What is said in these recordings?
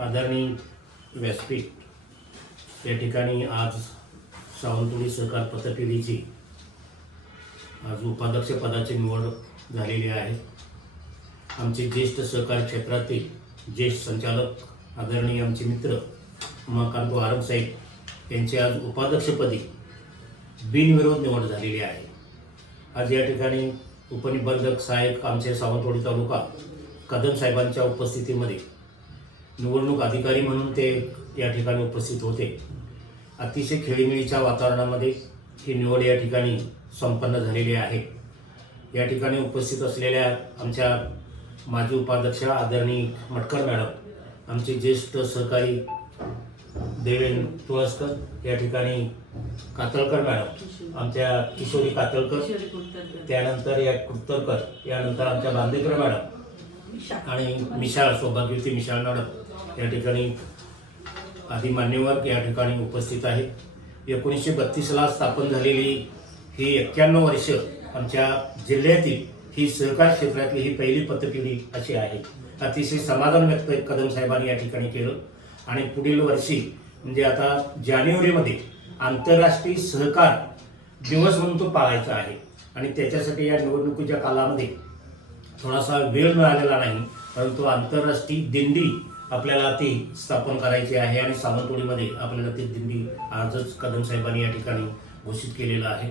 आदरणीय व्यासपीठ. या ठिकाणी आज सावंतवाडी सहकार पतपेढीची आज उपाध्यक्षपदाची निवड झालेली आहे. आमचे ज्येष्ठ सहकार क्षेत्रातील ज्येष्ठ संचालक आदरणीय आमचे मित्र उमाकांत आरम साहेब यांची आज उपाध्यक्षपदी बिनविरोध निवड झालेली आहे. आज या ठिकाणी उपनिबंधक सहाय्यक आमचे सावंतवाडी तालुका कदम साहेबांच्या उपस्थितीमध्ये निवडणूक अधिकारी म्हणून ते या ठिकाणी उपस्थित होते. अतिशय खेळीमेळीच्या वातावरणामध्ये ही निवड या ठिकाणी संपन्न झालेली आहे. या ठिकाणी उपस्थित असलेल्या आमच्या माजी उपाध्यक्ष आदरणीय मटकर मॅडम आमचे ज्येष्ठ सहकारी देवेन तुळसकर या ठिकाणी कातळकर मॅडम आमच्या किशोरी कातळकर त्यानंतर या कुर्तरकर यानंतर आमच्या बांदेकर मॅडम आणि मिशाळ सौभाग्यवती मिशाळ नडक या ठिकाणी आदी मान्यवर या ठिकाणी उपस्थित आहेत. एकोणीसशे बत्तीसला स्थापन झालेली ही एक्क्याण्णव वर्ष आमच्या जिल्ह्यातील ही सहकार क्षेत्रातली ही पहिली पतपिढी अशी आहे. अतिशय समाधान व्यक्त कदम साहेबांनी या ठिकाणी केलं. आणि पुढील वर्षी म्हणजे आता जानेवारीमध्ये आंतरराष्ट्रीय सहकार दिवस म्हणून तो पाळायचा आहे. आणि त्याच्यासाठी या निवडणुकीच्या कालामध्ये थोडासा वेळ मिळालेला नाही परंतु आंतरराष्ट्रीय दिंडी आपल्याला ती स्थापन करायची आहे आणि सावंतवाडीमध्ये आपल्याला ती दिंडी आजच कदम साहेबांनी या ठिकाणी घोषित केलेलं आहे.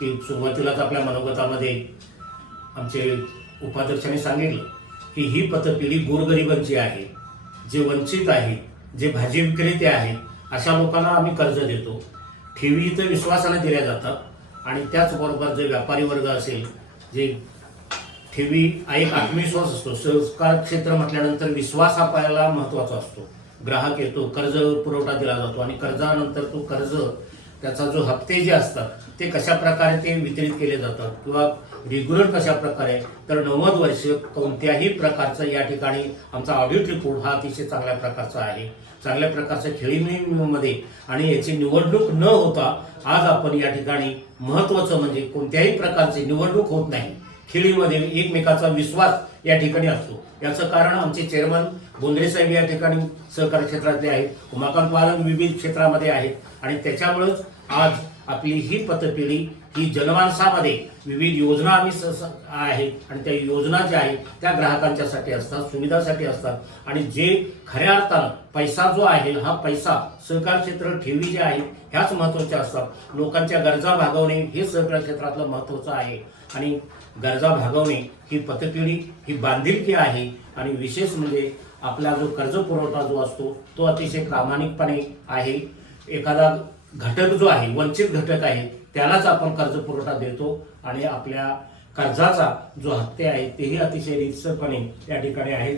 की सुरुवातीलाच आपल्या मनोगतामध्ये आमचे उपाध्यक्षांनी सांगितलं की ही पतपिढी गोरगरिबांची आहे जे वंचित आहेत जे भाजी विक्रेते आहेत अशा लोकांना आम्ही कर्ज देतो. ठेवी तर विश्वासाने दिल्या जातात आणि त्याचबरोबर जे व्यापारी वर्ग असेल जे ठेवी हा एक आत्मविश्वास असतो. सहकार क्षेत्र म्हटल्यानंतर विश्वास हा पहिला महत्त्वाचा असतो. ग्राहक येतो कर्ज पुरवठा दिला जातो आणि कर्जानंतर तो कर्ज त्याचा जो हप्ते जे असतात ते कशा प्रकारे ते वितरित केले जातात किंवा रेग्युलर कशा प्रकारे तर नव्वद वर्ष कोणत्याही प्रकारचं या ठिकाणी आमचा ऑडिट रिपोर्ट हा अतिशय चांगल्या प्रकारचा आहे. चांगल्या प्रकारच्या खेळीमध्ये आणि याची निवडणूक न होता आज आपण या ठिकाणी महत्वाचं म्हणजे कोणत्याही प्रकारची निवडणूक होत नाही. खेळीमध्ये एकमेकाचा विश्वास या ठिकाणी असतो. याचं कारण आमचे चेअरमन बोंद्रे साहेब या ठिकाणी सहकारी क्षेत्रातले आहेत. उमाकांत वालन विविध क्षेत्रामध्ये आहेत. आणि त्याच्यामुळंच आज आपली ही पतपिढी ही जनमानसामध्ये विविध योजना आम्ही स- आहेत आणि त्या योजना ज्या आहेत त्या ग्राहकांच्यासाठी असतात सुविधासाठी असतात. आणि जे खऱ्या अर्थानं पैसा जो आहे हा पैसा सहकार क्षेत्र ठेवी जे आहेत ह्याच महत्त्वाच्या असतात. लोकांच्या गरजा भागवणे हे सहकार क्षेत्रातलं महत्त्वाचं आहे. आणि गरजा भागवणे ही पतपिढी ही बांधिलकी आहे. आणि विशेष म्हणजे आपला जो कर्ज पुरवठा जो असतो तो अतिशय प्रामाणिकपणे आहे. एखादा घटक जो आहे वंचित घटक आहे त्यालाच आपण कर्ज पुरवठा देतो आणि आपल्या कर्जाचा जो हप्ते आहे तेही अतिशय रितसरपणे या ठिकाणी आहेत.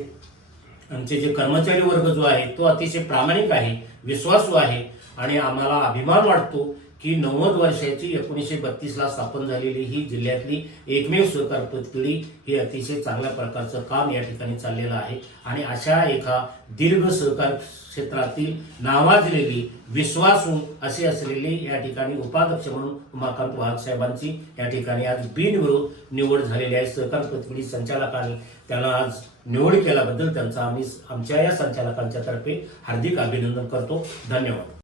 आमचे जे कर्मचारी वर्ग जो आहे तो अतिशय प्रामाणिक आहे विश्वासू आहे आणि आम्हाला अभिमान वाटतो की नव्वद वर्षाची एकोणीसशे बत्तीसला स्थापन झालेली ही जिल्ह्यातली एकमेव सहकार पिढी ही अतिशय चांगल्या प्रकारचं काम या ठिकाणी चाललेलं आहे. आणि अशा एका दीर्घ सहकार क्षेत्रातील नावाजलेली विश्वासू असे असलेली या ठिकाणी उपाध्यक्ष म्हणून उमाकांत वाघ साहेबांची या ठिकाणी आज बिनविरोध निवड झालेली आहे. सहकार प्रतिनिधी संचालकांनी त्याला आज निवड केल्याबद्दल त्यांचा आम्ही आमच्या या संचालकांच्या तर्फे हार्दिक अभिनंदन करतो. धन्यवाद.